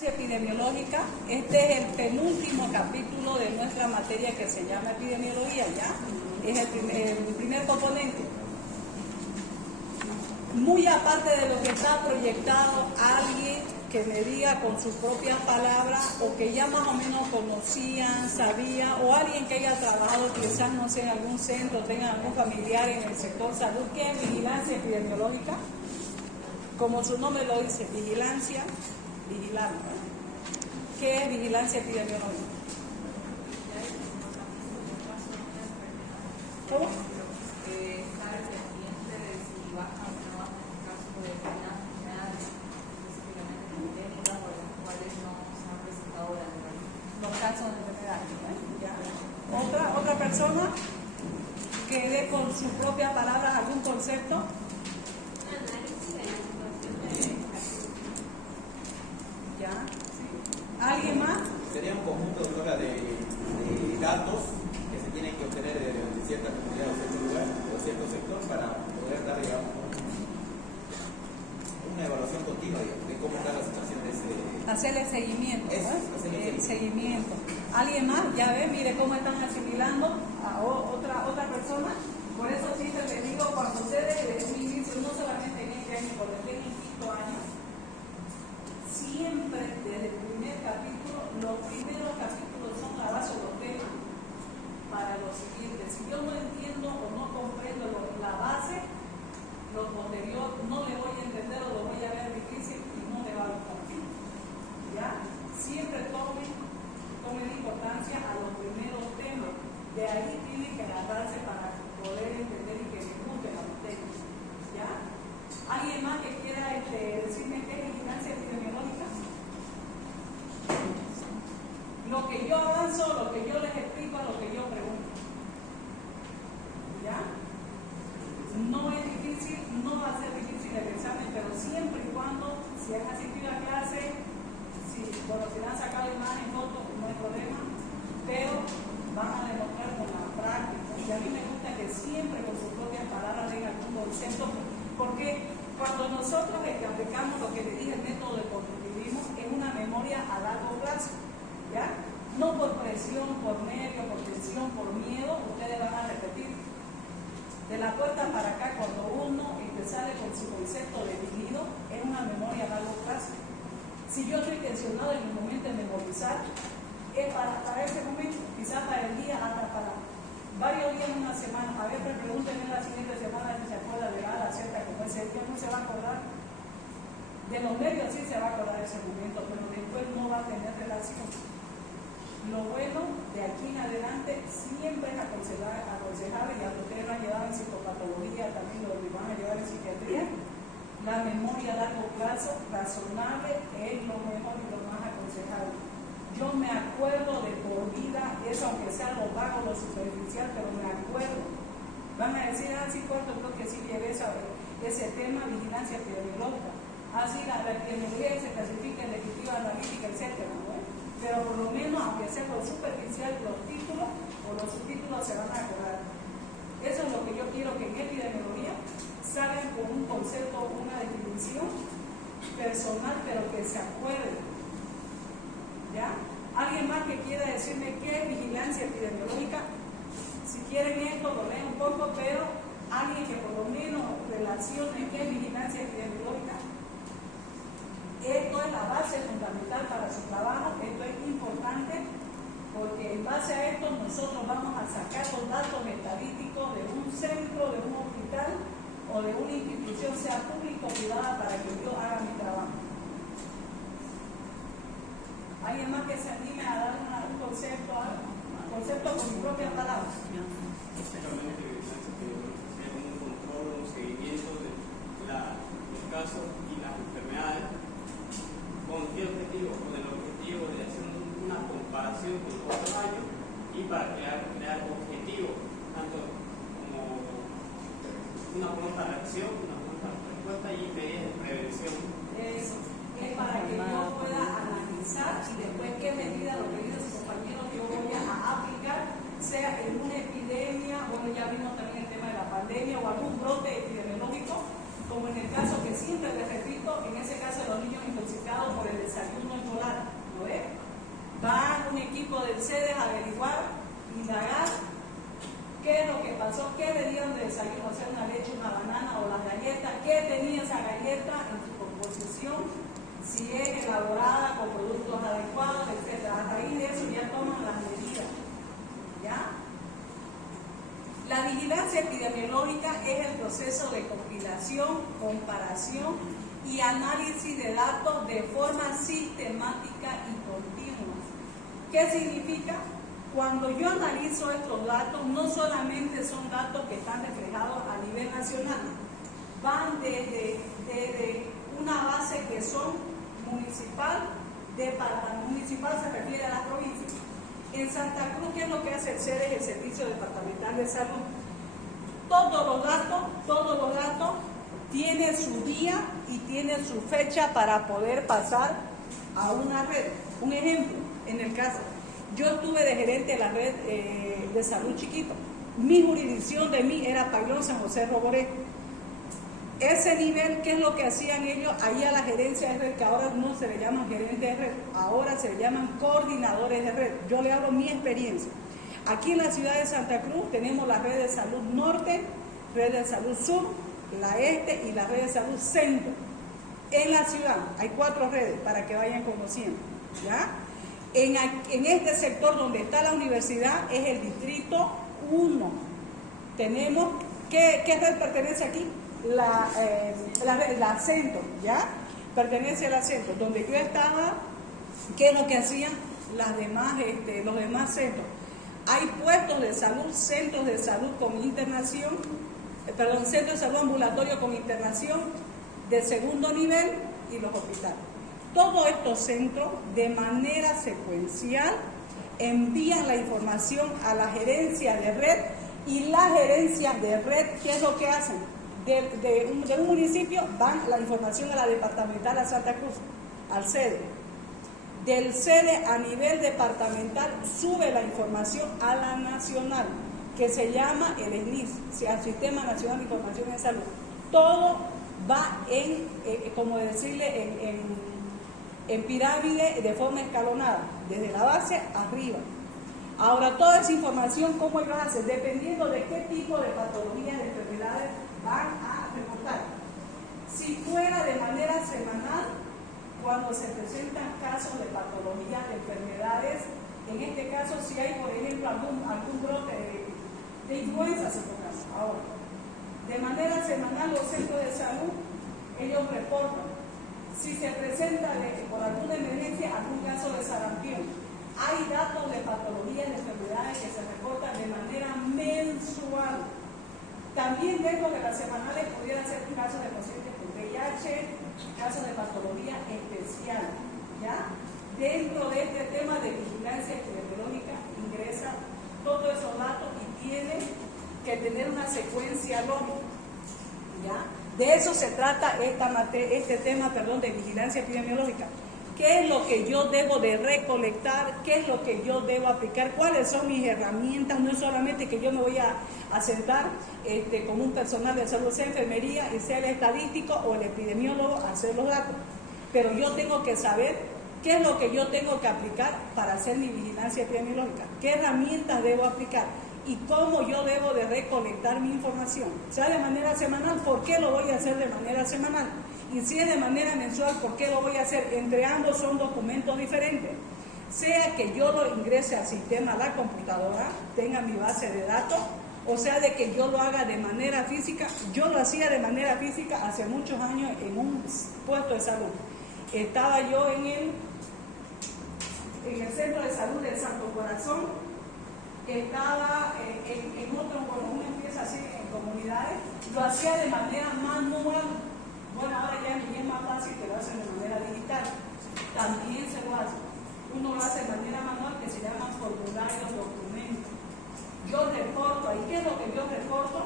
Epidemiológica. Este es el penúltimo capítulo de nuestra materia que se llama epidemiología, ya es el primer componente. Muy aparte de lo que está proyectado, alguien que me diga con sus propias palabras o que ya más o menos conocían, sabía, o alguien que haya trabajado quizás, no sé, en algún centro, tenga algún familiar en el sector salud. ¿Qué es vigilancia epidemiológica? Como su nombre lo dice, vigilancia, vigilar. ¿Qué es vigilancia epidemiológica? ¿Cómo? Estar pendiente de si bajan o no bajan el caso de determinadas enfermedades específicamente pandémicas o las cuales no se han presentado la enfermedad. Los casos de enfermedades. ¿Ya? Otra persona que dé con sus propias palabras algún concepto. ¿Ya? ¿Sí? ¿Alguien más? Sería un conjunto de datos que se tienen que obtener de cierta comunidad o cierto lugar o cierto sector para poder dar, digamos, una evaluación continua de cómo está la situación de ese. Hacerle seguimiento. Hacerle seguimiento. ¿Alguien más? Ya ve, mire cómo están asimilando a otra persona. Por eso siempre les digo, cuando ustedes desde un inicio, no solamente en este año, cuando estén en quinto año, siempre desde el primer capítulo, los primeros capítulos son la base de los temas para los siguientes. Si yo no entiendo o no comprendo la base, lo posterior no le voy a entender o lo voy a ver difícil y no me va a gustar. ¿Ya? Siempre tomen importancia a los primeros temas. De ahí tienen que agarrarse para poder entender y que les guste la materia. ¿Ya? ¿Alguien más que quiera decirme qué es vigilancia epidemiológica? Lo que yo avanzo, lo que yo les explico, lo que yo pregunto. ¿Ya? No es difícil, no va a ser difícil el examen, pero siempre y cuando, si han asistido a clase, si le han sacado imagen, fotos, no hay problema, pero van a demostrar con la práctica. Y a mí me gusta que siempre con sus propias palabras den algún concepto, porque cuando nosotros aplicamos lo que le dije, el método de constructivismo, es una memoria a largo plazo, ¿ya? No por presión, por nervio, por tensión, por miedo, ustedes van a repetir. De la puerta para acá, cuando uno sale con su concepto de vivido, es una memoria a largo plazo. Si yo estoy tensionado en el momento de memorizar, es para ese momento, quizás para el día, hasta para varios días en una semana. A ver, pregúntenme la siguiente semana si se acuerda de nada acerca como ese día, no se va a acordar. De los medios sí se va a acordar ese momento, pero después no va a tener relación. Lo bueno de aquí en adelante siempre es aconsejable, y a ustedes lo han llevado en psicopatología, también lo van a llevar en psiquiatría. La memoria a largo plazo razonable es lo mejor y lo más aconsejable. Yo me acuerdo de por vida, eso aunque sea lo vago, lo superficial, pero me acuerdo. Van a decir, sí, corto, creo que sí llevé ese tema, vigilancia epidemiológica. Así la epidemiología se clasifica en definitiva, analítica, etc. ¿no? Pero por lo menos, aunque sea lo superficial, los títulos o los subtítulos se van a acordar. Eso es lo que yo quiero, que en epidemiología salgan con un concepto, una definición personal, pero que se acuerden. ¿Ya? ¿Alguien más que quiera decirme qué es vigilancia epidemiológica? Si quieren esto, lo leen un poco, pero alguien que por lo menos relacione qué es vigilancia epidemiológica. Esto es la base fundamental para su trabajo, esto es importante, porque en base a esto nosotros vamos a sacar los datos estadísticos de un centro, de un hospital o de una institución, sea pública o privada, para que yo haga mi trabajo. ¿Alguien más que se anime a dar un concepto con sus propias palabras? Básicamente, es un control, un seguimiento de los casos y las enfermedades con qué objetivo, con el objetivo de hacer una comparación con otros años y para crear objetivos, tanto como una pronta reacción, una pronta respuesta y medidas de prevención. Eso es para que yo pueda analizar y después qué medida, lo que dice su compañero, yo voy a aplicar, sea en una epidemia, bueno, ya vimos también el tema de la pandemia o algún brote epidemiológico, como en el caso que siempre les repito, en ese caso de los niños intoxicados por el desayuno escolar, ¿no ves? Va un equipo del CEDES a averiguar, indagar qué es lo que pasó, qué le dieron de desayuno, o sea, una leche, una banana o las galletas, qué tenía esa galleta en su composición, si es elaborada con productos adecuados, etc. A raíz de eso ya toman las medidas, ¿ya? La vigilancia epidemiológica es el proceso de compilación, comparación y análisis de datos de forma sistemática y continua. ¿Qué significa? Cuando yo analizo estos datos, no solamente son datos que están reflejados a nivel nacional, van desde una base que son municipal, departamental. Municipal se refiere a las provincias. En Santa Cruz, ¿qué es lo que hace el CEDES, el Servicio Departamental de Salud? Todos los datos tienen su día y tienen su fecha para poder pasar a una red. Un ejemplo, en el caso, yo estuve de gerente de la red de salud chiquito. Mi jurisdicción de mí era Pailón, San José, Roboré. Ese nivel, ¿qué es lo que hacían ellos? Ahí a la gerencia de red, que ahora no se le llaman gerentes de red, ahora se le llaman coordinadores de red. Yo le hablo mi experiencia. Aquí en la ciudad de Santa Cruz tenemos la red de salud norte, red de salud sur, la este y la red de salud centro. En la ciudad hay 4 redes para que vayan conociendo, ¿ya? En este sector donde está la universidad es el distrito 1. Tenemos, ¿qué red pertenece aquí? La centro, ¿ya? Pertenece al centro. Donde yo estaba, ¿qué es lo que hacían los demás centros? Hay puestos de salud, centros de salud con internación, centros de salud ambulatorio con internación de segundo nivel y los hospitales. Todos estos centros, de manera secuencial, envían la información a la gerencia de red, y la gerencia de red, ¿qué es lo que hacen? De un municipio van la información a la departamental, a Santa Cruz, al CEDES. Del CEDES a nivel departamental sube la información a la nacional, que se llama el SNIS, el Sistema Nacional de Información en Salud. Todo va en pirámide de forma escalonada, desde la base arriba. Ahora, toda esa información, ¿cómo ellos hacen? Dependiendo de qué tipo de patologías, de enfermedades van a reportar. Si fuera de manera semanal, cuando se presentan casos de patologías, de enfermedades, en este caso, si hay, por ejemplo, algún brote de influenza, supongamos, ahora, de manera semanal, los centros de salud, ellos reportan. Si se presenta por alguna emergencia algún caso de sarampión, hay datos de patologías, de enfermedades que se reportan de manera mensual. También dentro de las semanales pudiera ser casos de pacientes con VIH, casos de patología especial, ¿ya? Dentro de este tema de vigilancia epidemiológica ingresa todos esos datos y tiene que tener una secuencia lógica, ¿ya? De eso se trata este tema de vigilancia epidemiológica. ¿Qué es lo que yo debo de recolectar? ¿Qué es lo que yo debo aplicar? ¿Cuáles son mis herramientas? No es solamente que yo me voy a sentar con un personal de salud, sea enfermería y sea el estadístico o el epidemiólogo a hacer los datos. Pero yo tengo que saber qué es lo que yo tengo que aplicar para hacer mi vigilancia epidemiológica. ¿Qué herramientas debo aplicar? Y cómo yo debo de recolectar mi información. Sea de manera semanal, ¿por qué lo voy a hacer de manera semanal? Y si es de manera mensual, ¿por qué lo voy a hacer? Entre ambos son documentos diferentes. Sea que yo lo ingrese al sistema, a la computadora, tenga mi base de datos, o sea de que yo lo haga de manera física. Yo lo hacía de manera física hace muchos años en un puesto de salud. Estaba yo en el Centro de Salud del Santo Corazón, estaba en otro, cuando uno empieza así en comunidades, lo hacía de manera manual. Bueno, ahora ya es más fácil que lo hacen de manera digital. También se lo hace. Uno lo hace de manera manual, que se llaman formularios, documentos. Yo reporto, ¿y qué es lo que yo reporto?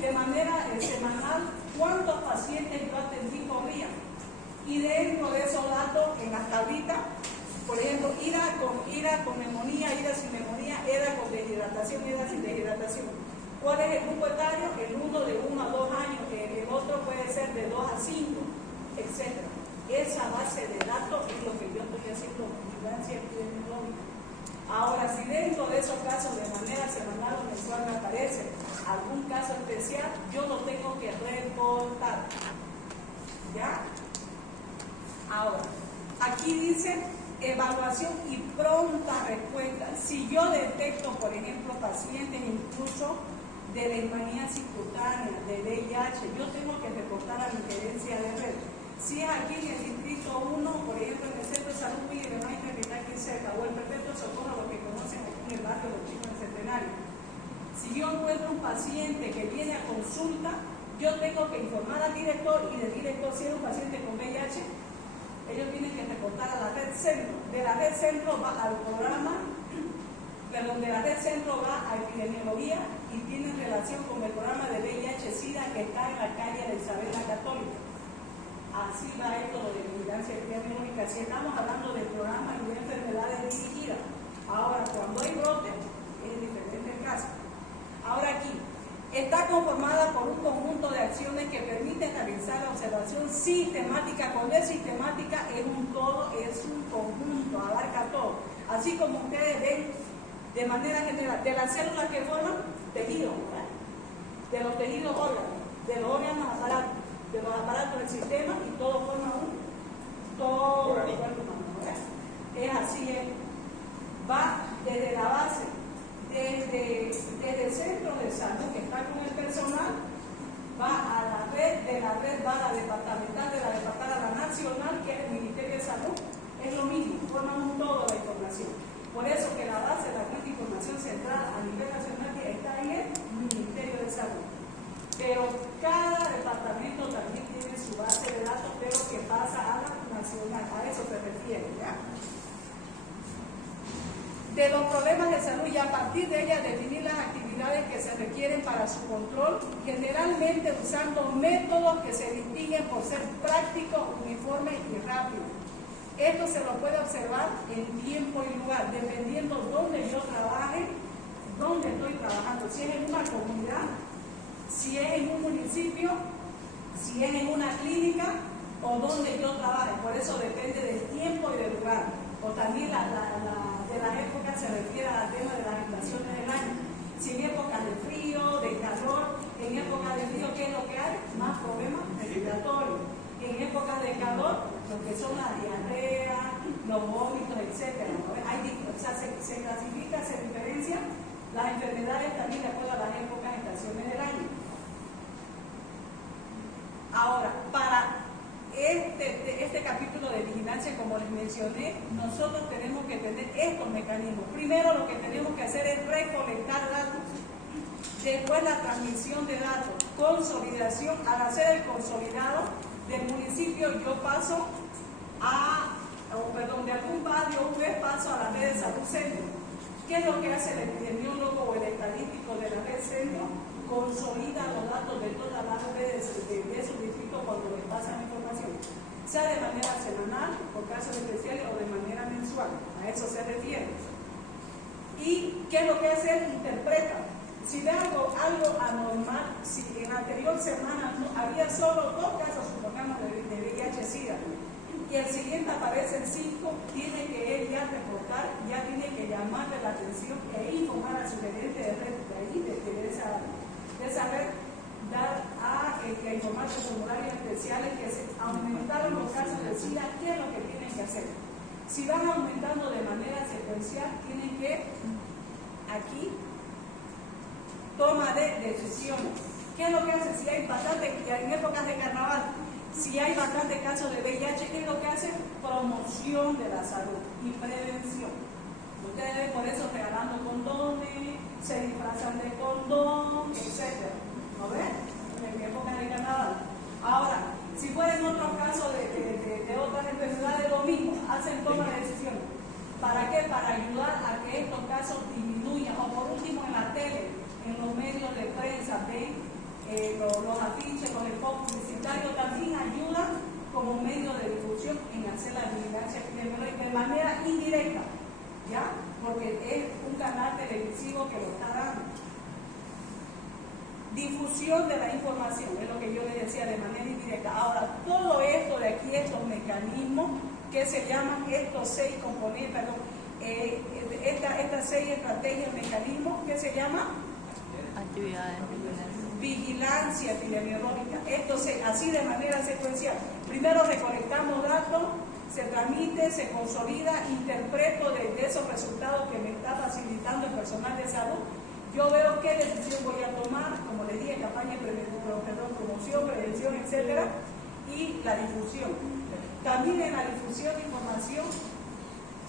De manera semanal, ¿cuántos pacientes yo atendí por día? Y dentro de esos datos, en las tablitas, por ejemplo, ira con neumonía, ira sin neumonía, ira con deshidratación, ira sin deshidratación. ¿Cuál es el grupo etario? El uno de 1 a 2 años, el otro puede ser de 2 a 5, etc. Esa base de datos es lo que yo estoy haciendo vigilancia epidemiológica. Ahora, si dentro de esos casos de manera semanal o mensual me aparece algún caso especial, yo lo tengo que reportar. ¿Ya? Ahora, aquí dice evaluación y pronta respuesta. Si yo detecto, por ejemplo, pacientes incluso de leishmaniasis cutánea, de VIH, yo tengo que reportar a mi gerencia de red. Si es aquí en el distrito 1, por ejemplo, en el centro de salud Miguel Maestre que está aquí cerca, o el Perpetuo Socorro, los que conocen aquí en el barrio de los Chicos del Centenario. Si yo encuentro un paciente que viene a consulta, yo tengo que informar al director y del director si es un paciente con VIH, ellos tienen que reportar a la red centro. De la red centro va al programa, perdón, de la red centro va a epidemiología y tiene relación con el programa de VIH-Sida que está en la calle de Isabel la Católica. Así va esto de vigilancia epidemiológica. Si estamos hablando de programas y de enfermedades dirigidas. Ahora, cuando hay brote, es diferente el caso. Ahora aquí, está conformada por un conjunto de acciones que permiten realizar la observación sistemática. Cuando es sistemática, es un todo, es un conjunto, abarca todo. Así como ustedes ven de manera general, de las células que forman tejidos, ¿verdad? De los tejidos órganos, de los órganos aparatos, de los aparatos del sistema y todo forma un todo el cuerpo humano, ¿verdad? Es así, va desde la base, desde el centro de salud que está con el personal, va a la red, de la red va a la departamental, de la departamental a la nacional, que es el Ministerio de Salud, es lo mismo, forma un todo la información. Por eso que la base de la red de información central a nivel nacional está en el Ministerio de Salud. Pero cada departamento también tiene su base de datos, pero que pasa a la nacional, a eso se refiere, ¿ya? De los problemas de salud y a partir de ella definir las actividades que se requieren para su control, generalmente usando métodos que se distinguen por ser prácticos, uniformes y rápidos. Esto se lo puede observar en tiempo y lugar, dependiendo dónde yo trabaje, dónde estoy trabajando, si es en una comunidad, si es en un municipio, si es en una clínica o donde yo trabaje. Por eso depende del tiempo y del lugar. O también de las épocas se refiere al tema de las estaciones del año. Si en épocas de frío, de calor, en épocas de frío, ¿qué es lo que hay? Más problemas respiratorios. En épocas de calor, lo que son las diarreas, los vómitos, etc. O sea, se clasifica, se diferencia las enfermedades también de acuerdo a las épocas, estaciones del año. Ahora, para este capítulo de vigilancia, como les mencioné, nosotros tenemos que tener estos mecanismos. Primero, lo que tenemos que hacer es recolectar datos. Después, la transmisión de datos, consolidación. Al hacer el consolidado del municipio, yo paso de algún barrio, paso a la red de salud centro. ¿Qué es lo que hace el epidemiólogo o el estadístico de la red centro? Consolida los datos de todas las redes de esos distritos cuando les pasan información, sea de manera semanal, por casos especiales o de manera mensual. A eso se refiere. ¿Y qué es lo que hace? Interpreta. Si ve algo anormal, si en la anterior semana había solo 2 casos, supongamos, de VIH-Sida, y el siguiente aparecen 5, tiene que él ya reportar, ya tiene que llamarle la atención e informar a su gerente de red de ahí, de esa red, dar que informar los formularios especiales que se aumentaron los casos de SIDA. ¿Qué es lo que tienen que hacer? Si van aumentando de manera secuencial, tienen que aquí toma de decisiones. ¿Qué es lo que hacen? Si hay bastante, en épocas de carnaval, si hay bastantes casos de VIH, ¿qué es lo que hacen? Promoción de la salud y prevención. Ustedes ven por eso regalando condones, se disfrazan de condón, etc. ¿No ven? En épocas de carnaval. Ahora, si fueran otros casos de otras enfermedades, lo mismo, hacen toma de decisiones. ¿Para qué? Para ayudar a que estos casos disminuyan. O por último, en la tele, en los medios de prensa, ven los afiches, los spots publicitarios también ayudan como medio de difusión en hacer la vigilancia epidemiológica de manera indirecta, ¿ya? Porque es un canal televisivo que lo está dando. Difusión de la información, es lo que yo les decía de manera indirecta. Ahora, todo esto de aquí, estos mecanismos que se llaman estos 6 componentes, estas 6 estrategias, mecanismos que se llaman Actividades. vigilancia epidemiológica. Esto así de manera secuencial. Primero recolectamos datos, se transmite, se consolida, interpreto de esos resultados que me está facilitando el personal de salud. Yo veo qué decisión voy a tomar, como les dije, campaña de promoción, prevención, etcétera, y la difusión. También en la difusión de información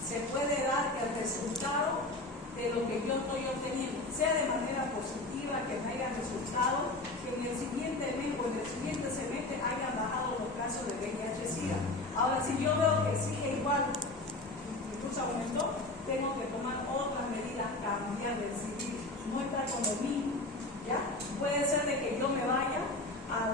se puede dar el resultado de lo que yo estoy obteniendo, sea de manera positiva, que me haya resultado, que en el siguiente mes o en el siguiente semestre hayan bajado los casos de VIH-Sida. Ahora, si yo veo que sigue igual, incluso aumentó, tengo que tomar otras medidas, cambiar, decidir, no estar como mí, ¿ya? Puede ser de que yo me vaya a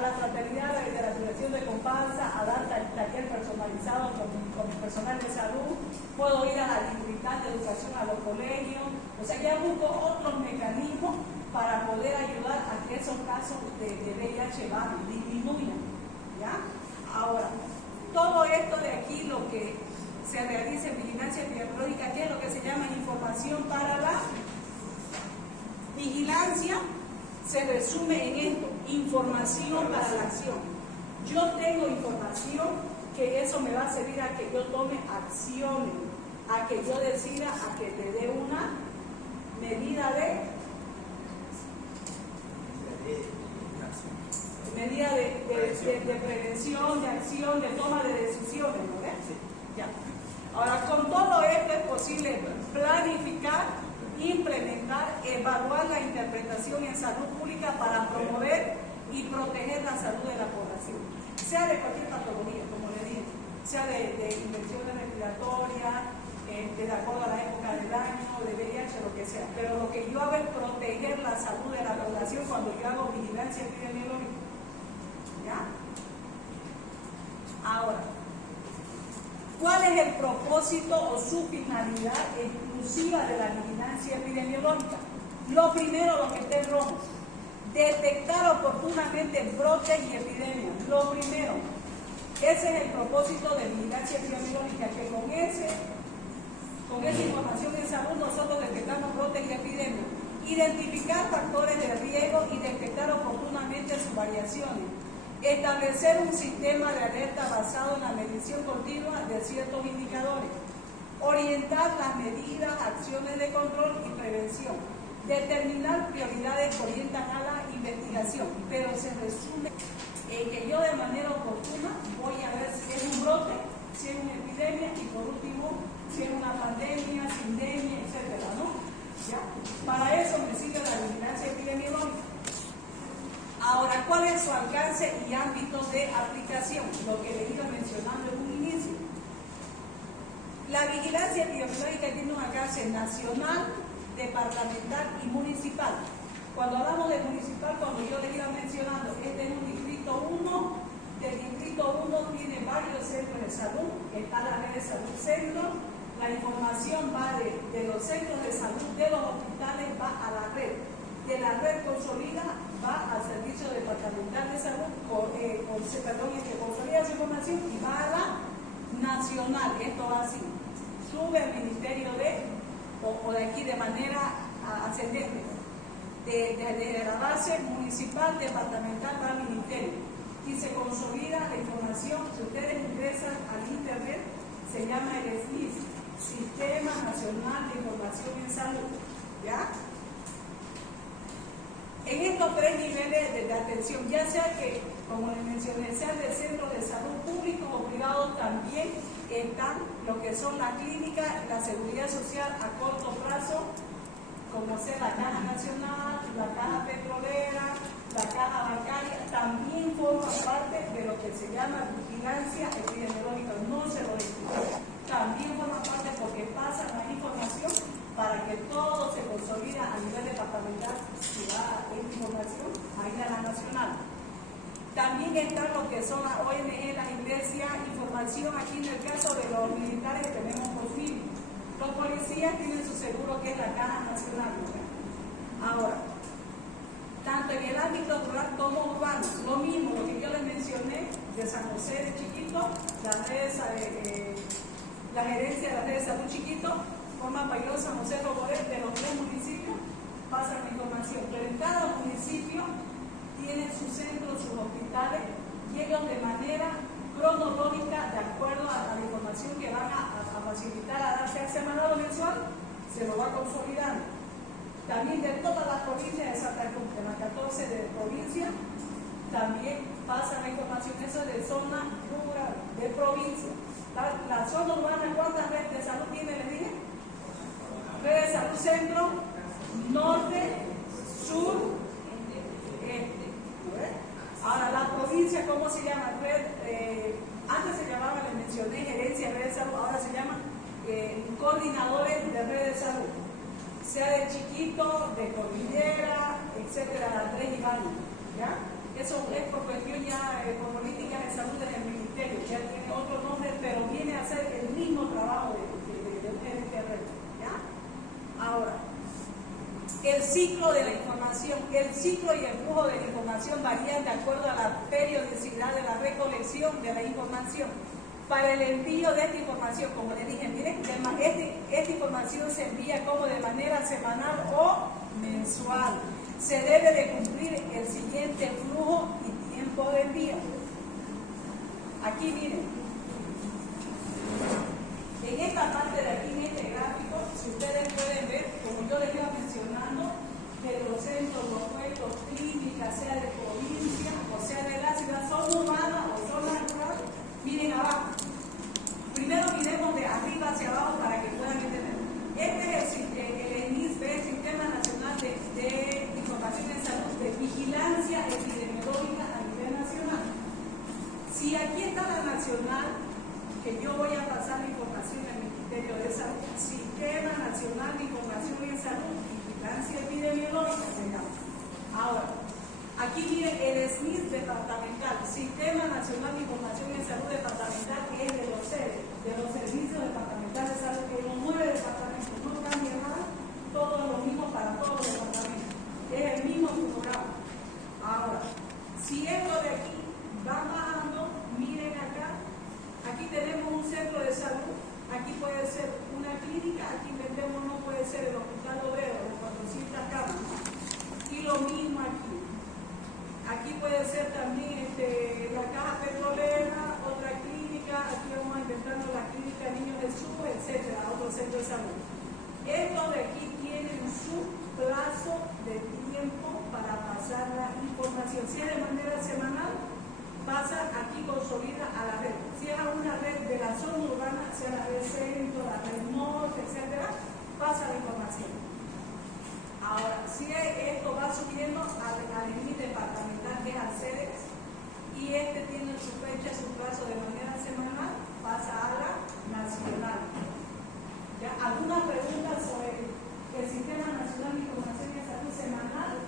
la fraternidad de la Asociación de Comparsa a dar taller personalizado con el personal de salud, puedo ir a la dignidad de educación a los colegios, o sea, ya busco otros mecanismos para poder ayudar a que esos casos de VIH disminuyan, ¿ya? Ahora, todo esto de aquí, lo que se realiza en vigilancia epidemiológica, que es lo que se llama información para la vigilancia, se resume en esto: información para la acción. Yo tengo información que eso me va a servir a que yo tome acciones, a que yo decida, a que te dé una medida de prevención, de acción, de toma de decisiones, ¿no ves? Ya. Ahora, con todo esto es posible planificar, implementar, evaluar la interpretación en salud pública para promover y proteger la salud de la población, sea de cualquier patología, como le dije, sea de infecciones respiratorias, de acuerdo a la época del año, de VIH, lo que sea. Pero lo que yo hago es proteger la salud de la población cuando yo hago vigilancia epidemiológica. ¿Ya? Ahora, ¿cuál es el propósito o su finalidad exclusiva de la vigilancia epidemiológica? Lo primero, lo que esté rojo, detectar oportunamente brotes y epidemias. Lo primero, ese es el propósito de vigilancia epidemiológica, que con esa información en salud nosotros detectamos brotes y epidemias, identificar factores de riesgo y detectar oportunamente sus variaciones, establecer un sistema de alerta basado en la medición continua de ciertos indicadores, orientar las medidas, acciones de control y prevención, determinar prioridades que orientan a la investigación, pero se resume en que yo de manera oportuna voy a ver si es un brote, si es una epidemia y por último si es una pandemia, sindemia, etcétera, ¿no? ¿Ya? Para eso me sirve la vigilancia epidemiológica. Ahora, ¿cuál es su alcance y ámbito de aplicación? Lo que le iba mencionando en un inicio. La vigilancia epidemiológica tiene un alcance nacional, departamental y municipal. Cuando hablamos de municipal, cuando yo le iba mencionando, este es un distrito 1, del distrito 1 tiene varios centros de salud, está la red de salud centro, la información va de los centros de salud, de los hospitales, va a la red, de la red consolida, va al servicio departamental de salud, que consolida su información y va a la nacional. Esto va así, sube al ministerio o de aquí de manera ascendente, desde la base municipal, departamental, va al ministerio y se consolida la información. Si ustedes ingresan al internet, se llama el SNIS, Sistema Nacional de Información en Salud, ¿ya? En estos 3 niveles de atención, ya sea que, como les mencioné, sean de centros de salud públicos o privados, también están lo que son la clínica, la seguridad social a corto plazo, como sea la Caja Nacional, la Caja Petrolera, la Caja Bancaria, también forma parte de lo que se llama vigilancia epidemiológica, no se lo discuto. También forma parte porque pasa la información para que todo se consolida a nivel departamental, si va esta información a ir a la nacional. También están lo que son las ONG, las iglesias, información aquí en el caso de los militares que tenemos por fin. Los policías tienen su seguro que es la Caja Nacional. Ahora, como urbanos. Lo mismo, lo que yo les mencioné de San José de Chiquito, la gerencia de la red de salud Chiquito, Forma Payón, San José, Roboret, de los 3 municipios, pasan la información. Pero en cada municipio tienen sus centros, sus hospitales, llegan de manera cronológica de acuerdo a la información que van a facilitar a dar, sea semanal o mensual, se lo va consolidando. También de todas las provincias de Santa Cruz, de las 14 de provincia, también pasa la información, eso es de zona rural, de provincia. La zona urbana, ¿cuántas redes de salud tiene? Les dije. Red de salud centro, norte, sur, este. Ahora, la provincia, ¿cómo se llama? Antes se llamaba, les mencioné, gerencia de red de salud, ahora se llaman coordinadores de red de salud. Sea de Chiquito, de Cordillera, etcétera, las 3 y varios, ¿ya? Eso es por cuestión ya por políticas de salud del ministerio, ya tiene otro nombre, pero viene a hacer el mismo trabajo de ustedes que red, ¿ya? Ahora, el ciclo de la información, el ciclo y el flujo de la información varían de acuerdo a la periodicidad de la recolección de la información. Para el envío de esta información, como les dije, miren, esta información se envía como de manera semanal o mensual. Se debe de cumplir el siguiente flujo y tiempo de envío. Aquí miren, en esta parte de aquí, en este gráfico, si ustedes pueden ver, como yo les iba mencionando, que los centros, los puestos, clínicas, sea de provincia o sea de la ciudad, son urbanas o son rurales, miren abajo. Primero miremos de arriba hacia abajo para que puedan entender. Este es el SNISB, el Sistema Nacional de Información en Salud, de Vigilancia Epidemiológica a nivel nacional. Si aquí está la nacional, que yo voy a pasar la información al Ministerio de Salud, Sistema Nacional de Información en Salud, Vigilancia Epidemiológica se llama. Ahora, aquí miren el SNIS departamental, Sistema Nacional de Información en Salud departamental, que es de los sedes, de los servicios departamentales de salud, que los 9 departamentos no cambia nada, todo es lo mismo para todos los departamentos, es el mismo programa. Ahora, si esto de aquí va bajando, miren acá, aquí tenemos un centro de salud, aquí puede ser una clínica, aquí entendemos no puede ser el Hospital Obrero de 400 camas, y lo mismo aquí. Aquí puede ser también la Caja Petrolera, otra clínica, aquí vamos inventando la clínica Niños Jesús, etcétera, otro centro de salud. Estos de aquí tienen su plazo de tiempo para pasar la información. Si es de manera semanal, pasa aquí consolida a la red. Si es a una red de la zona urbana, sea la red centro, la red norte, etcétera, pasa la información. Ahora, si esto va subiendo al límite departamental que es al CEDEX, y este tiene su fecha, su plazo de manera semanal, pasa a la nacional. ¿Ya? ¿Alguna pregunta sobre el Sistema Nacional de Información en Salud semanal?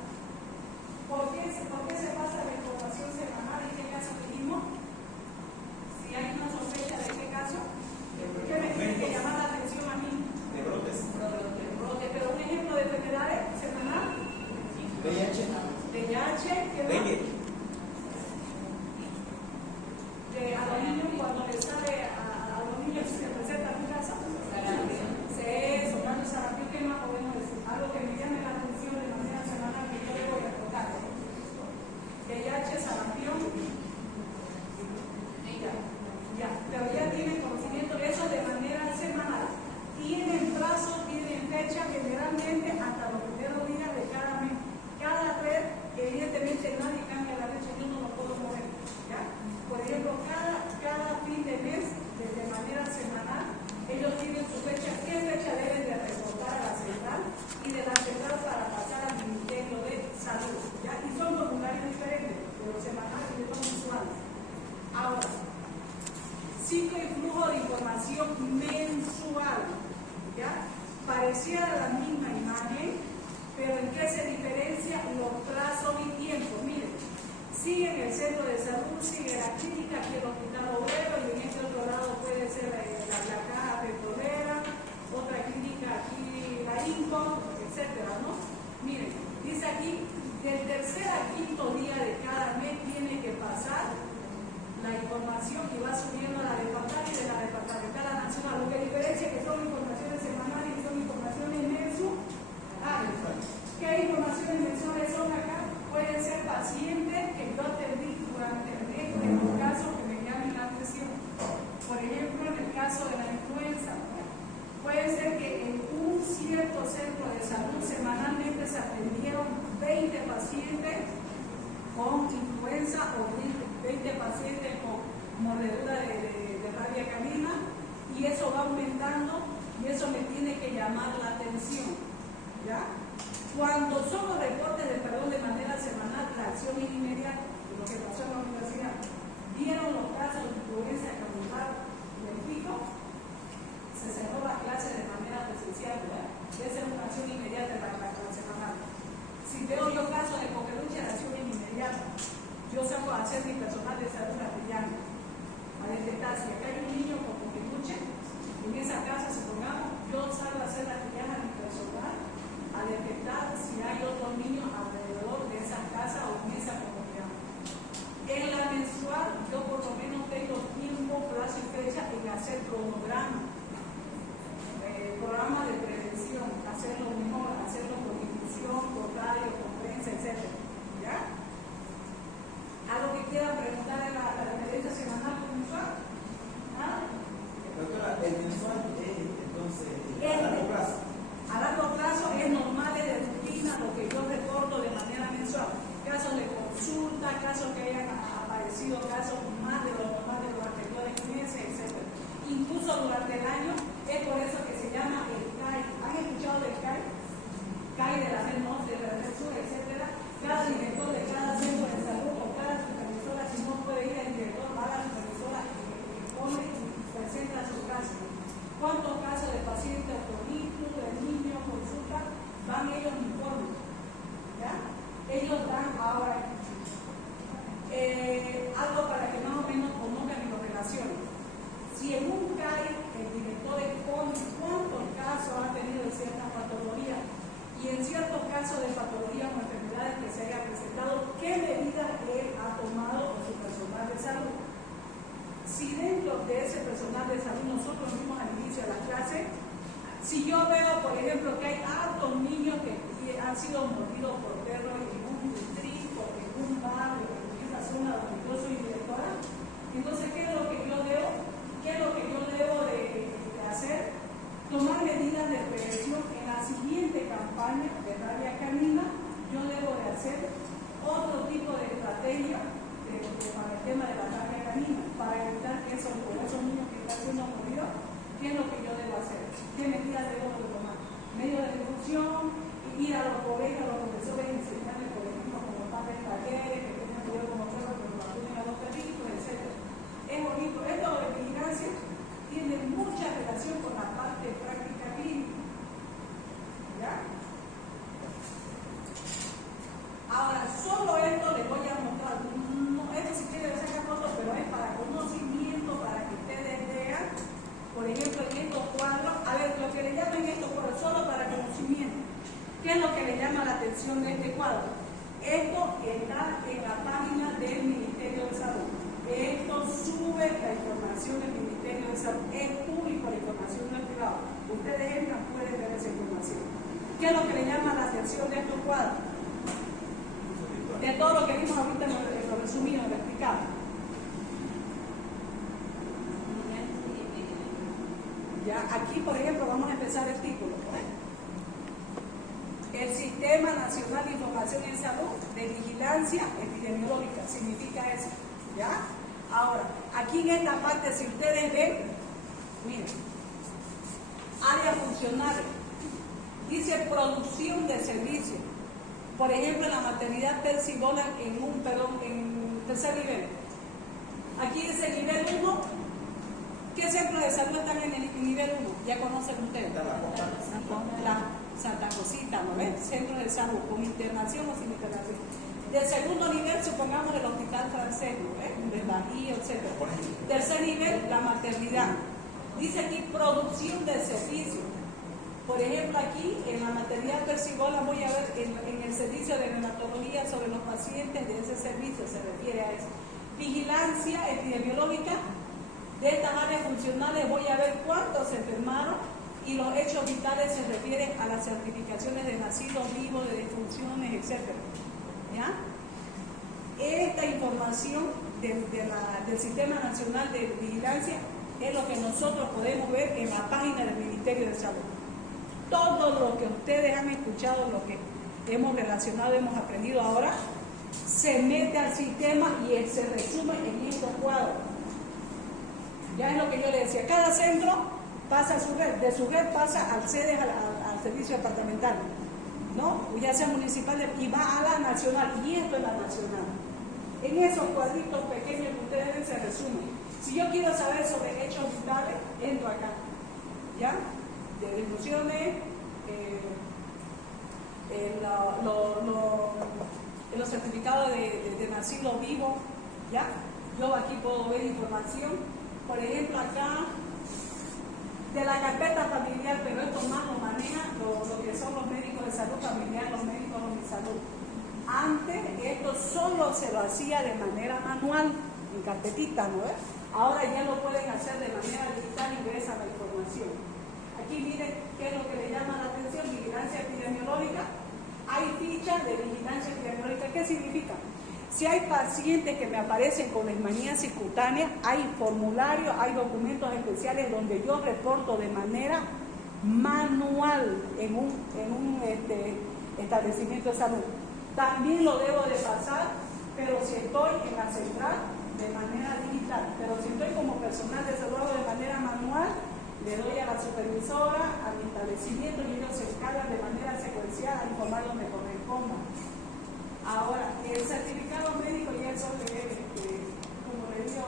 ¿Por qué se pasa la información semanal? ¿En qué caso dijimos? Si hay una sospecha de qué caso, ¿qué me tiene que llamar la atención a mí? De brotes. Pero un ejemplo de enfermedades semanal. VIH. ¿Qué más? Dengue. A los niños, cuando les sale a los niños se presenta en casa. Eso, dando sarampión, ¿qué más podemos decir? Algo que me llame la atención de manera semanal que yo le voy a tocar. VIH, sarampión. Ya, pero ya tienen conocimiento de eso de manera semanal. Tienen plazo, tienen fecha, generalmente hasta los primeros días de cada mes. Cada red, evidentemente nadie cambia la leche, yo no lo puedo mover. ¿Ya? Por ejemplo, cada fin de mes, de manera semanal, ellos tienen su fecha, qué fecha deben de reportar a la central y de la central para pasar al Ministerio de Salud. ¿Ya? Y son formularios diferentes, de los semanales y de los mensuales. Ahora, ciclo y flujo de información mensual. ¿Ya? Pareciera la misma imagen, pero ¿en qué se diferencia los plazos y tiempos? Miren, sigue en el centro de salud, sigue la clínica, aquí el Hospital Obrero, y en este otro lado puede ser la Caja Petrolera, otra clínica aquí, la INCO, etcétera, ¿no? Miren, dice aquí, del tercer al quinto día de cada influenza o 20 pacientes con mordedura de rabia canina, y eso va aumentando y eso me tiene que llamar la atención, ¿ya? Cuando son los reportes de perdón de manera semanal, la acción es inmediata. Lo que pasó en la universidad, vieron los casos de influenza causar del pico, se cerró la clase de manera presencial, ¿verdad? Esa es una acción inmediata en la clase semanal. Si veo yo casos de coqueluche, la acción es inmediata. Yo salgo a hacer mi personal de salud artillano, a detectar si acá hay un niño con coqueluche, en esa casa, supongamos, yo salgo a hacer la artillana a mi personal, a detectar si hay otros niños alrededor de esa casa o en esa comunidad. En la mensual, yo por lo menos tengo tiempo, plazo y fecha en hacer cronograma, programa de prevención, hacerlo mejor, hacerlo con difusión, por radio, con prensa, etc. ¿Ya? ¿Algo que quieran preguntar en la diferencia semanal con mensual? ¿Ah? Doctora, el mensual es entonces a largo plazo. A largo plazo es normal, es de rutina, lo que yo reporto de manera mensual. Casos de consulta, casos que hayan aparecido, casos más de lo normal de los anteriores meses, etc. Incluso durante el año, es por eso que se llama el CAI. ¿Han escuchado del CAI? CAI de la red norte, de la red sur, etc. Cada director de cada centro de salud o cada supervisora, si no puede ir al director, va a la supervisora y pone y presenta su caso. ¿Cuántos casos de pacientes autónicos, de niños, consulta? Van ellos informes. ¿Ya? Ellos dan ahora algo para que más o menos conozcan y lo relacionen. Si en un CAI el director expone cuántos casos ha tenido de cierta patología y en ciertos casos de patologías o enfermedades que se hayan presentado, ¿qué medidas él ha tomado con su personal de salud? Si dentro de ese personal de salud nosotros vimos al inicio de la clase, si yo veo, por ejemplo, que hay hartos niños que han sido mordidos por perros en un distrito, en un barrio, en esa zona donde yo soy directora, entonces, ¿qué es lo que yo debo? ¿Qué es lo que yo debo de hacer? Tomar medidas de prevención. En la siguiente campaña de rabia canina, yo debo de hacer otro tipo de estrategia para el tema de la rabia canina, para evitar que esos niños que están siendo mordidos, ¿qué es lo que yo debo hacer? ¿Qué medidas debo de tomar? Medios de difusión, ir a los colegios, a los profesores, enseñarles, por ejemplo, como padres talleres, que tengan cuidado como perros, pero vacunen a los perritos, etc. Es bonito. Esto de vigilancia tiene mucha relación con la parte práctica clínica. ¿Ya? Ahora, solo esto les voy a mostrar. No, esto si quieren sacar fotos, pero es para conocimiento, para que ustedes vean. Por ejemplo, en estos cuadros, a ver, lo que le llaman estos cuadros, solo para conocimiento. ¿Qué es lo que le llama la atención de este cuadro? Esto está en la página del Ministerio de Salud. Esto sube la información del Ministerio de Salud. Es público, la información no es privada. Ustedes entran, pueden ver esa información. ¿Qué es lo que le llama la atención de estos cuadros? De todo lo que vimos ahorita en lo resumido, en lo explicado. Ya, aquí, por ejemplo, vamos a empezar el título. El Sistema Nacional de Información en Salud de Vigilancia Epidemiológica. Significa eso. ¿Ya? Ahora, aquí en esta parte, si ustedes ven, miren, área funcional, dice producción de servicios. Por ejemplo, en la maternidad Percy Bonan en tercer nivel. Aquí dice nivel 1. ¿Qué centros de salud están en el nivel 1? Ya conocen ustedes. La Santa Rosita, ¿no ven? Centros de salud, con internación o sin internación. Del segundo nivel, supongamos el hospital francés, ¿no ven? De Bahía, etc. Tercer nivel, la maternidad. Dice aquí producción de servicios. Por ejemplo, aquí en la maternidad Percibola voy a ver en el servicio de neonatología sobre los pacientes de ese servicio, se refiere a eso. Vigilancia epidemiológica de estas áreas funcionales, voy a ver cuántos se enfermaron y los hechos vitales se refieren a las certificaciones de nacidos vivos, de defunciones, etc. ¿Ya? Esta información del Sistema Nacional de Vigilancia es lo que nosotros podemos ver en la página del Ministerio de Salud. Todo lo que ustedes han escuchado, lo que hemos relacionado, hemos aprendido ahora, se mete al sistema y se resume en estos cuadros. Ya es lo que yo le decía, cada centro pasa a su red, de su red pasa al sede, al servicio departamental, ¿no? Ya sea municipal y va a la nacional, y esto es la nacional. En esos cuadritos pequeños que ustedes ven se resumen. Si yo quiero saber sobre hechos vitales, entro acá, ¿ya? De discusiones, los certificados de nacido vivo, ¿ya? Yo aquí puedo ver información, por ejemplo acá, de la carpeta familiar, pero esto más lo maneja lo que son los médicos de salud familiar, los médicos de salud. Antes esto solo se lo hacía de manera manual, en carpetita, ¿no es? Ahora ya lo pueden hacer de manera digital, ingresa la información. Aquí miren qué es lo que le llama la atención, vigilancia epidemiológica. Hay fichas de vigilancia epidemiológica. ¿Qué significa? Si hay pacientes que me aparecen con leishmaniasis cutánea, hay formularios, hay documentos especiales donde yo reporto de manera manual en un establecimiento de salud. También lo debo de pasar, pero si estoy en la central, de manera digital. Pero si estoy como personal de salud de manera manual, le doy a la supervisora, a mi establecimiento, y ellos se encargan de manera secuencial a informar donde corresponda. Ahora, el certificado médico ya eso como le digo,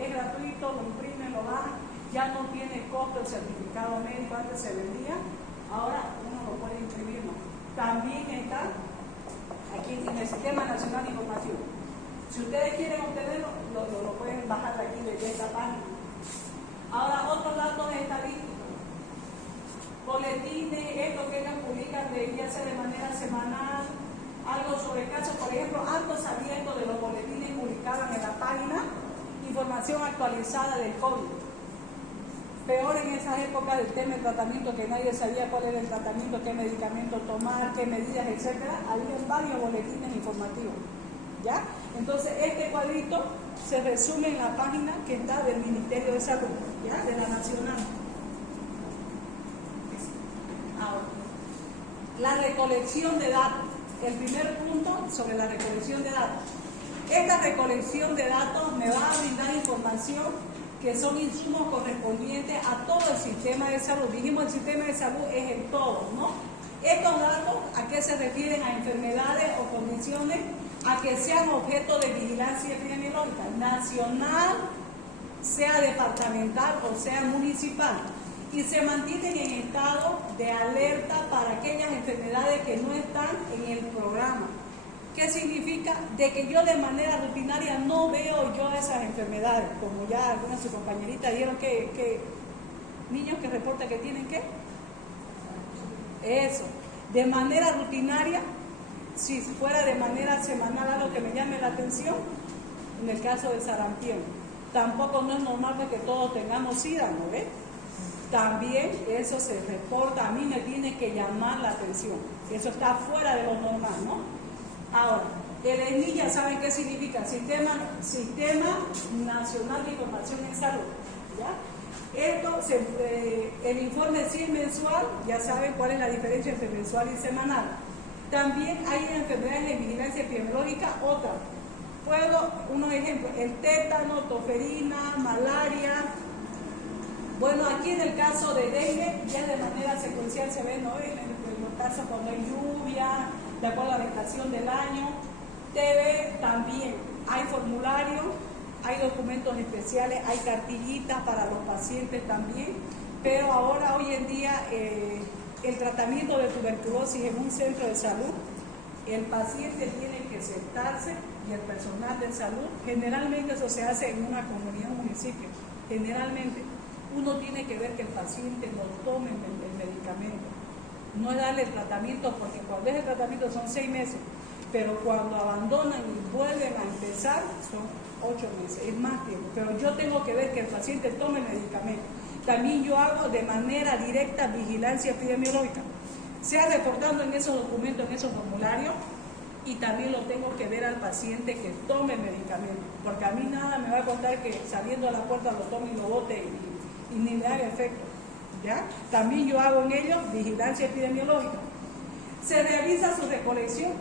es gratuito, lo imprimen, lo bajan, ya no tiene costo el certificado médico, antes se vendía, ahora uno lo puede imprimir. También está aquí en el Sistema Nacional de Información. Si ustedes quieren obtenerlo, lo pueden bajar de aquí, de esta página. Ahora, otros datos estadísticos. Boletines, esto que ellos publican ya sea de manera semanal, algo sobre casos, por ejemplo, actos abiertos de los boletines publicaban en la página, información actualizada del COVID. Peor en esas épocas del tema del tratamiento, que nadie sabía cuál era el tratamiento, qué medicamento tomar, qué medidas, etcétera. Había varios boletines informativos, ¿ya? Entonces, este cuadrito se resume en la página que está del Ministerio de Salud, ¿ya? De la Nacional. Ahora, la recolección de datos. El primer punto sobre la recolección de datos. Esta recolección de datos me va a brindar información que son insumos correspondientes a todo el sistema de salud. Dijimos el sistema de salud es el todo, ¿no? Estos datos, ¿a qué se refieren? A enfermedades o condiciones a que sean objeto de vigilancia epidemiológica nacional, sea departamental o sea municipal, y se mantienen en estado de alerta para aquellas enfermedades que no están en el programa. ¿Qué significa? De que yo de manera rutinaria no veo yo esas enfermedades, como ya algunas de sus compañeritas dijeron que niños que reportan que tienen ¿qué? Eso, de manera rutinaria. Si fuera de manera semanal algo que me llame la atención, en el caso del sarampión, tampoco no es normal que todos tengamos SIDA, ¿no ves? También eso se reporta, a mí me tiene que llamar la atención, eso está fuera de lo normal, ¿no? Ahora, el ENI ya saben qué significa, Sistema Nacional de Información en Salud, ¿ya? Esto, el informe sí es mensual, ya saben cuál es la diferencia entre mensual y semanal. También hay enfermedades de vigilancia epidemiológica, otras. Puedo, unos ejemplos, el tétano, toferina, malaria. Bueno, aquí en el caso de dengue, ya de manera secuencial se ve, ¿no? En los casos cuando hay lluvia, de acuerdo a la estación del año. TB también, hay formularios, hay documentos especiales, hay cartillitas para los pacientes también, pero ahora, hoy en día, el tratamiento de tuberculosis en un centro de salud, el paciente tiene que sentarse y el personal de salud, generalmente eso se hace en una comunidad, un municipio, generalmente uno tiene que ver que el paciente no tome el medicamento, no es darle el tratamiento, porque cuando es el tratamiento son 6 meses, pero cuando abandonan y vuelven a empezar son 8 meses, es más tiempo, pero yo tengo que ver que el paciente tome el medicamento. También yo hago de manera directa vigilancia epidemiológica, sea reportando en esos documentos, en esos formularios, y también lo tengo que ver al paciente que tome el medicamento, porque a mí nada me va a contar que saliendo a la puerta lo tome y lo bote y ni le haga efecto, ¿ya? También yo hago en ellos vigilancia epidemiológica. Se realiza su recolección.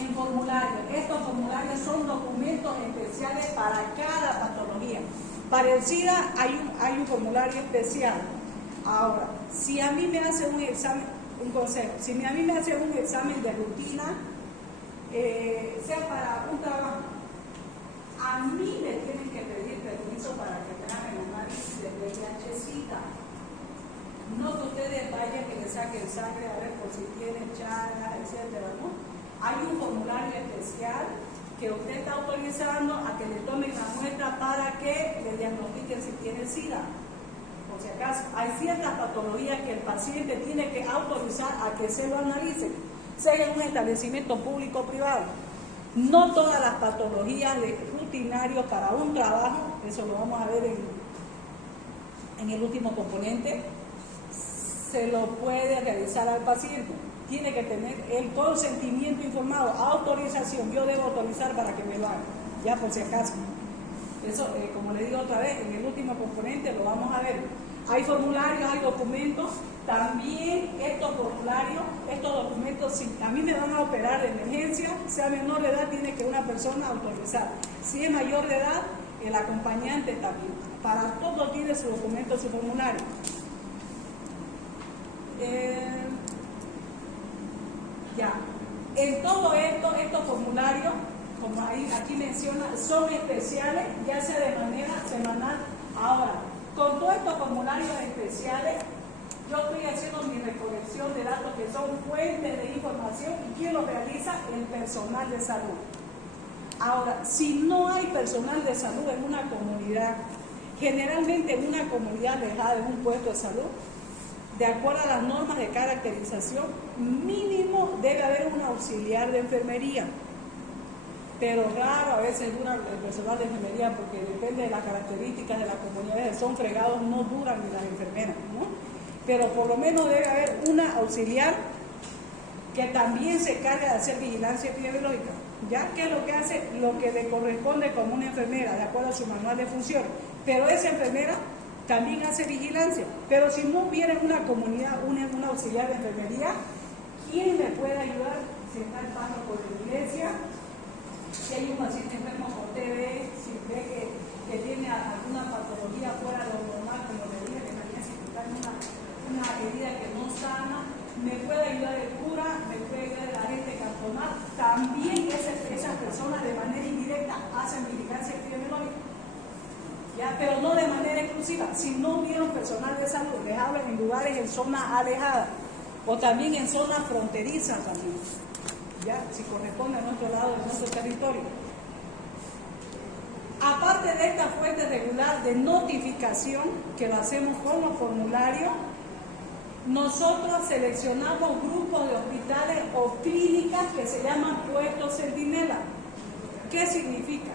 en formularios. Estos formularios son documentos especiales para cada patología. Para el SIDA hay un formulario especial. Ahora, si a mí me hacen un examen, un consejo, si a mí me hacen un examen de rutina, sea para un trabajo, a mí me tienen que pedir permiso para que me hagan el análisis de VIH-Sida. No que ustedes vayan que le saquen sangre a ver por si tienen chaga, etcétera, ¿no? Hay un formulario especial que usted está autorizando a que le tomen la muestra para que le diagnostiquen si tiene SIDA. Por si acaso, hay ciertas patologías que el paciente tiene que autorizar a que se lo analicen, sea en un establecimiento público o privado. No todas las patologías de rutinarios para un trabajo, eso lo vamos a ver en el último componente, se lo puede realizar al paciente. Tiene que tener el consentimiento informado, autorización. Yo debo autorizar para que me lo hagan, ya por si acaso. Eso, como le digo otra vez, en el último componente lo vamos a ver. Hay formularios, hay documentos. También estos formularios, estos documentos, si a mí me van a operar de emergencia, sea menor de edad, tiene que una persona autorizar. Si es mayor de edad, el acompañante también. Para todo tiene su documento, su formulario. Ya. En todo esto, estos formularios, como aquí menciona, son especiales, ya sea de manera semanal. Ahora, con todos estos formularios especiales, yo estoy haciendo mi recolección de datos que son fuentes de información y ¿quién lo realiza? El personal de salud. Ahora, si no hay personal de salud en una comunidad, generalmente en una comunidad alejada de un puesto de salud, de acuerdo a las normas de caracterización, mínimo debe haber un auxiliar de enfermería. Pero raro a veces dura el personal de enfermería porque depende de las características de las comunidades. Son fregados, no duran ni las enfermeras, ¿no? Pero por lo menos debe haber una auxiliar que también se carga de hacer vigilancia epidemiológica. ¿Ya? ¿Qué es lo que hace? Lo que le corresponde como una enfermera, de acuerdo a su manual de funciones. Pero esa enfermera también hace vigilancia. Pero si no hubiera en una comunidad una auxiliar de enfermería, ¿quién me puede ayudar? Si está el párroco de la iglesia, si hay un paciente enfermo por TB, si ve que tiene alguna patología fuera de lo normal, como le dije, que también si está una herida que no sana, me puede ayudar el cura, me puede ayudar el agente cantonal. También esas personas de manera indirecta hacen vigilancia epidemiológica. ¿Ya? Pero no de manera exclusiva. Si no hubieron personal de salud, les hablan en lugares en zonas alejadas o también en zonas fronterizas también, ¿ya? Si corresponde a nuestro lado de nuestro territorio. Aparte de esta fuente regular de notificación que lo hacemos con los formularios, nosotros seleccionamos grupos de hospitales o clínicas que se llaman puestos centinela. ¿Qué significa?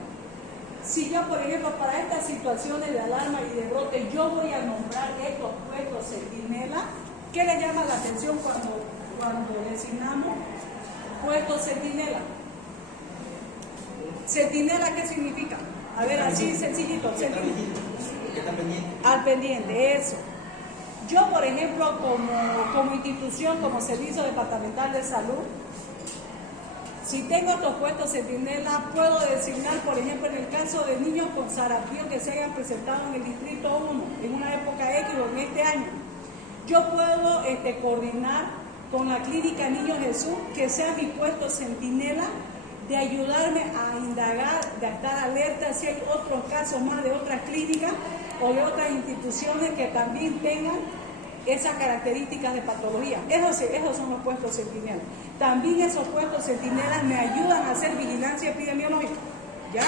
Si yo, por ejemplo, para estas situaciones de alarma y de brote, yo voy a nombrar estos puestos centinela, ¿qué le llama la atención cuando designamos puestos centinela? ¿Centinela qué significa? A ver, así sencillito. Al pendiente, eso. Yo, por ejemplo, como institución, como servicio departamental de salud, si tengo estos puestos centinela, puedo designar, por ejemplo, en el caso de niños con sarampión que se hayan presentado en el distrito 1, en una época X o en este año, yo puedo coordinar con la clínica Niño Jesús, que sea mi puesto centinela, de ayudarme a indagar, de estar alerta si hay otros casos más de otras clínicas o de otras instituciones que también tengan esas características de patología. Esos son los puestos centinelas. También esos puestos centinelas me ayudan a hacer vigilancia epidemiológica. ¿Ya?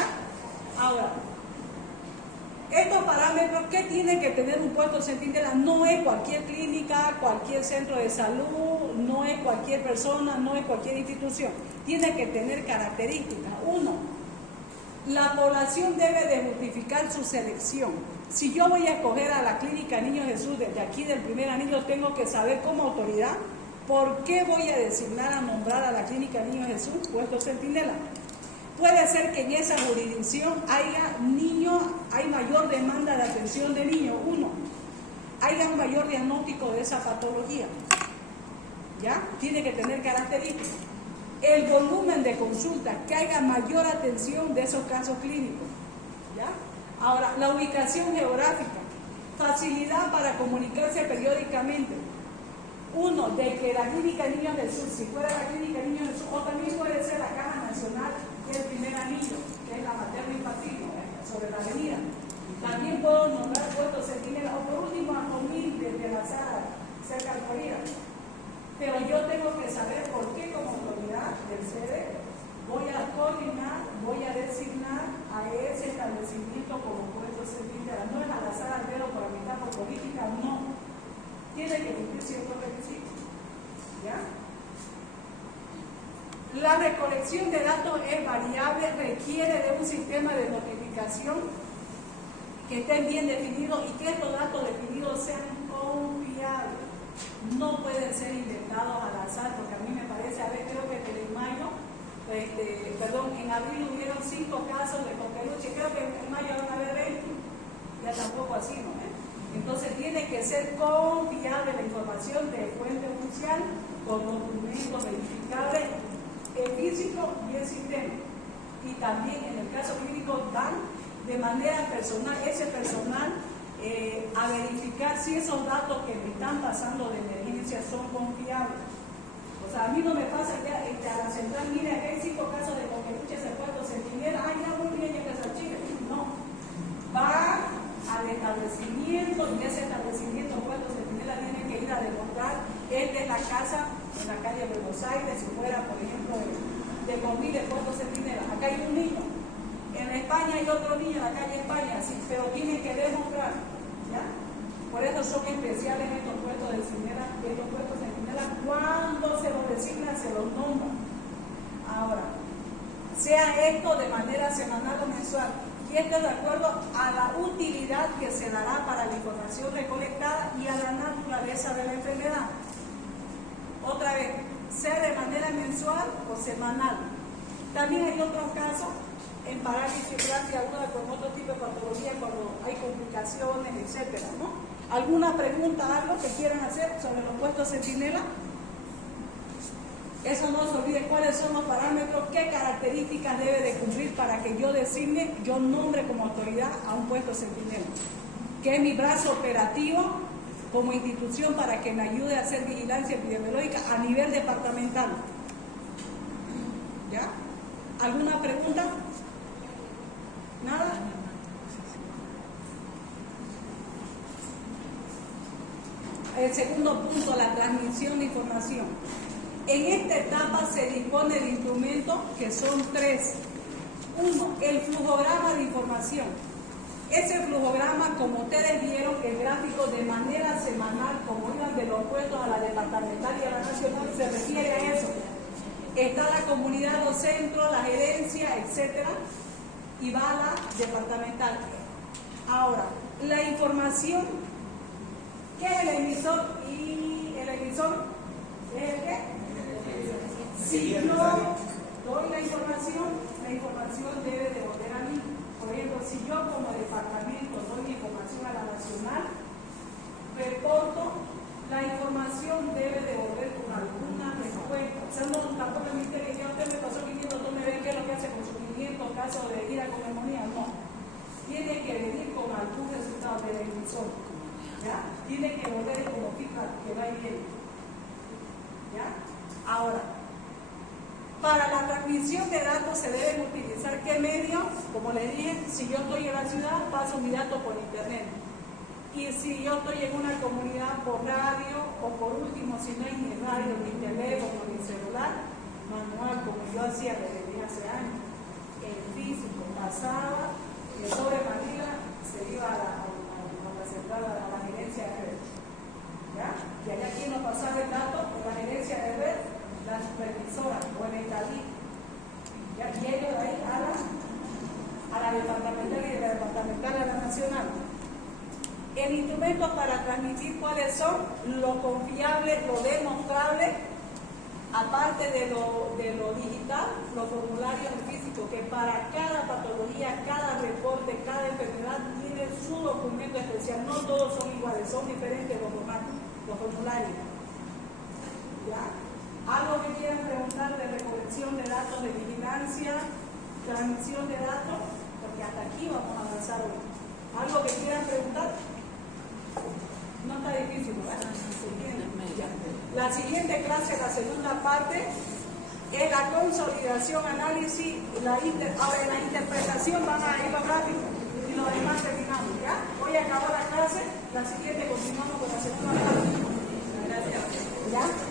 Ahora, estos parámetros, ¿qué tiene que tener un puesto centinela? No es cualquier clínica, cualquier centro de salud, no es cualquier persona, no es cualquier institución. Tiene que tener características. Uno, la población debe de justificar su selección. Si yo voy a escoger a la clínica Niño Jesús desde aquí del primer anillo, tengo que saber como autoridad por qué voy a designar a nombrar a la clínica Niño Jesús puesto centinela. Puede ser que en esa jurisdicción haya niños, hay mayor demanda de atención de niños, haya un mayor diagnóstico de esa patología. ¿Ya? Tiene que tener características. el volumen de consultas, que haya mayor atención de esos casos clínicos. ¿Ya? Ahora, la ubicación geográfica, facilidad para comunicarse periódicamente. Uno, de que la Clínica Niños del Sur, si fuera la Clínica Niños del Sur, o también puede ser la Caja Nacional del Primer Anillo, que es la materno infantil, sobre la avenida. También puedo nombrar puestos centinela, o por último a Comil desde la sala, cerca de Florida. Pero yo tengo que saber por qué como autoridad del CD voy a coordinar, voy a designar a ese establecimiento como puesto centinela. No es al azar al dedo por mitad por política, no. Tiene que cumplir ciertos requisitos. ¿Ya? La recolección de datos es variable, requiere de un sistema de notificación que estén bien definidos y que estos datos definidos sean confiables. No pueden ser inventados al azar, porque a mí me parece, a ver, creo que en mayo, en abril hubieron 5 casos de coqueluche, creo que en mayo van a haber 20, ya tampoco así, ¿no? Entonces tiene que ser confiable la información de fuente oficial con documentos verificables en físico y en sistema. Y también en el caso clínico dan de manera personal, ese personal a verificar si esos datos que me están pasando de emergencia son confiables. O sea, a mí no me pasa que a la central, mire, aquí hay 5 casos de coqueluche, se puesto centinela, ay, ya muy bien, ya que se archive. No. Va al establecimiento y ese establecimiento puesto centinela tiene que ir a demostrar, esta es la casa en la calle de Buenos Aires, si fuera, por ejemplo, de Comil, de puesto centinela. Acá hay un niño. En España hay otro niño en la calle España, sí, pero tienen que demostrar, ¿ya? Por eso son especiales estos puestos de centinela, cuando se los designa, se los nombra. Ahora, sea esto de manera semanal o mensual, y esto de acuerdo a la utilidad que se dará para la información recolectada y a la naturaleza de la enfermedad. Otra vez, sea de manera mensual o semanal. También hay otros casos en parálisis gracia aguda con otro tipo de patología cuando hay complicaciones, etcétera, ¿no? ¿Alguna pregunta, algo que quieran hacer sobre los puestos centinela? Eso no se olvide, cuáles son los parámetros, qué características debe de cumplir para que yo designe, yo nombre como autoridad a un puesto centinela, que es mi brazo operativo como institución para que me ayude a hacer vigilancia epidemiológica a nivel departamental. ¿Ya? ¿Alguna pregunta? ¿Nada? El segundo punto, la transmisión de información. En esta etapa se dispone de instrumentos que son 3. 1, el flujograma de información. Ese flujograma, como ustedes vieron, el gráfico de manera semanal, como iban de los puestos a la departamental y a la nacional, se refiere a eso. Está la comunidad, los centros, la gerencia, etcétera, y va a la departamental. Ahora, la información, ¿qué es el emisor? Y el emisor es el qué? Si yo doy la información debe de volver a mí. Por ejemplo, si yo como departamento doy información a la nacional, reporto, la información debe de volver con alguna respuesta. O sea, no tampoco el ministerio que usted me pasó 500, tú me ves qué es lo que hace con sus 500 casos de ira con neumonía. No. Tiene que venir con algún resultado del emisor. ¿Ya? Tiene que volver como feedback que va y viene. ¿Ya? Ahora, para la transmisión de datos se deben utilizar qué medios. Como les dije, si yo estoy en la ciudad, paso mi dato por internet. Y si yo estoy en una comunidad, por radio, o por último, si no hay ni radio, ni teléfono, ni celular, manual, como yo hacía desde hace años, en físico, pasaba, sobre Manila, se iba a la central, a la gerencia de red. ¿Ya? Y allá quien nos pasaba el dato, en la gerencia de red, la supervisora o el estadista. ¿Ya? Y ellos de ahí a la departamental y de la departamental a la nacional. El instrumento para transmitir cuáles son lo confiable, lo demostrable, aparte de lo digital, los formularios físicos, que para cada patología, cada reporte, cada enfermedad tiene su documento especial. No todos son iguales, son diferentes los formularios. ¿Ya? Algo que quieran preguntar de recolección de datos, de vigilancia, transmisión de datos, porque hasta aquí vamos a avanzar hoy. ¿Algo que quieran preguntar? No está difícil, ¿verdad? La siguiente clase, la segunda parte, es la consolidación, análisis, ahora en la interpretación van a ir los gráficos y los demás terminamos, ¿ya? Hoy acabó la clase, la siguiente continuamos con la segunda parte. Gracias. ¿Ya?